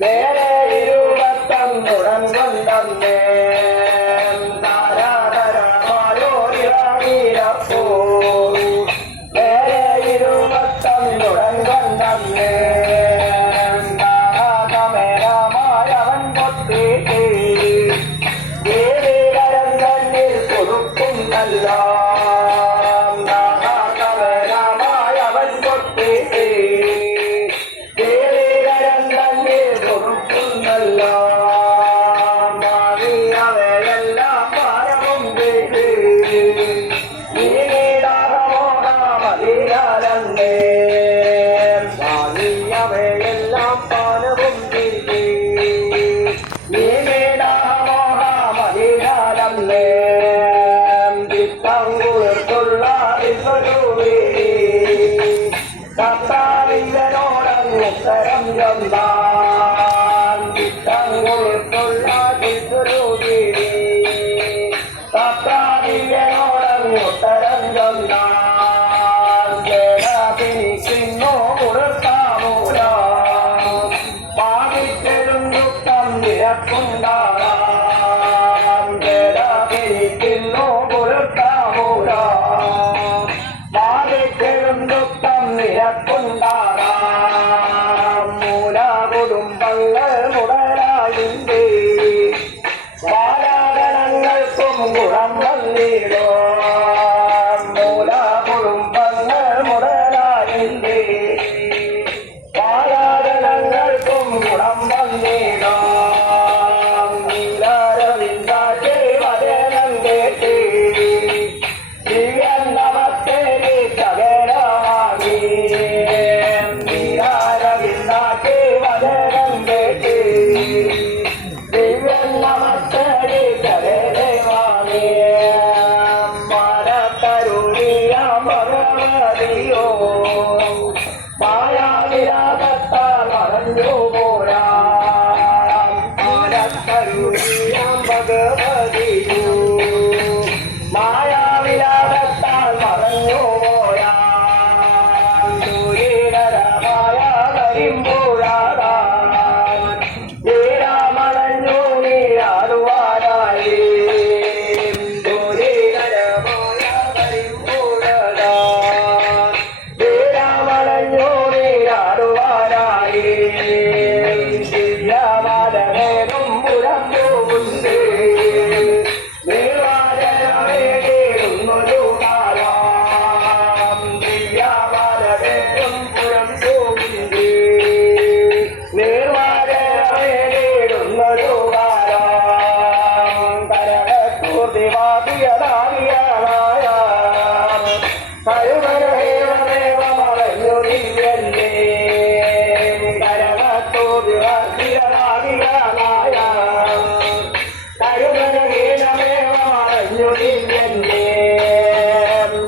വേറെ ഇരുപത്തൊന്നുടൻ കൊണ്ടേ താരാതരമായോരിറങ്ങിയപ്പോ വേറെ ഇരുപത്തൊന്നുടൻ കൊണ്ടേ താരാതമേരമായവൻ പൊട്ടിട്ട് ദേവികരം തന്നിൽ കൊടുക്കുന്നല്ലോ ഉത്തരം ചൊല്ലാൻ ചിത്തങ്ങുള്ള തിരുവീടി ഉത്തരം ചൊല്ലാൻ തിരിക്കുന്നു കൊടുത്താമൂല പാടിക്കലും ദുഃഖം നിരക്കുണ്ടാകാം തിരിക്കുന്നു കൊടുത്താമൂല പാടിക്കലും ദുഃഖം നിരക്കുണ്ടാകാം മുടരായിന്റെ പാരാഗണങ്ങൾക്കും ഗുണം വന്നിടോ മൂല കുടുംബങ്ങൾ മുടരായിന്റെ പാരാഗണങ്ങൾക്കും ഗുണം വന്നിടോ നീലാരവിന്ദാറ്റേ വചനം കേട്ട് ദിവ്യം നമസ്തേ തകരമാകി നീലാരവിന്ദാറ്റേ വചനം കേട്ട് ദിവ്യം നമസ്തേ തകരമാകി മരത്തരുണിയാം ഭഗവതിയോ മായാവിരാഗത്താൽ മറഞ്ഞു പോരാ മരത്തരുണിയാം ഭഗവതിയോ മായാവിരാഗത്താൽ മറഞ്ഞു പോരാ ദുരിതരമായ കരിമ്പുഴാകാൻ ശ്രീരാമണഞ്ഞു നീരാടുവാനായി ദുരിതരമായ കരിമ്പുഴാകാൻ ശ്രീരാമണഞ്ഞു നീരാടുവാനായി ദിവ്യമാലവേദം പുറമ്പുണ്ട് നിർവാചനമേടുന്നൊരു കാലം ദിവ്യമാലവേദം പുറമ്പുണ്ട് നിർവാചനമേടുന്നൊരു കാലം കരകത്തൂർ ദിവാദിയതാദിയായ കരുവരഹേവദേവമറഞ്ഞു ദിവ്യല്ലേ കരകത്തൂർ ദിവാദിയതാദിയായ കരുവരഹീനമേവമറഞ്ഞു ദിവ്യല്ലേ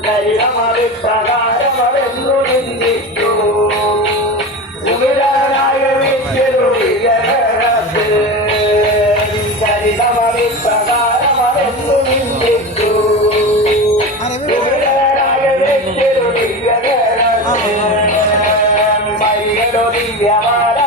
കരിണമവിപ്രകാരമറഞ്ഞു നിന്ദിച്ചു ഉമിരാനായ വിദ്യരു വിജയത്ത് കരിണമവിപ്രകാരമറഞ്ഞു നിന്ദിച്ചു ഉമിരാനായ വിദ്യരു വിജയത്ത് മയ്യടു ദിവ്യമാല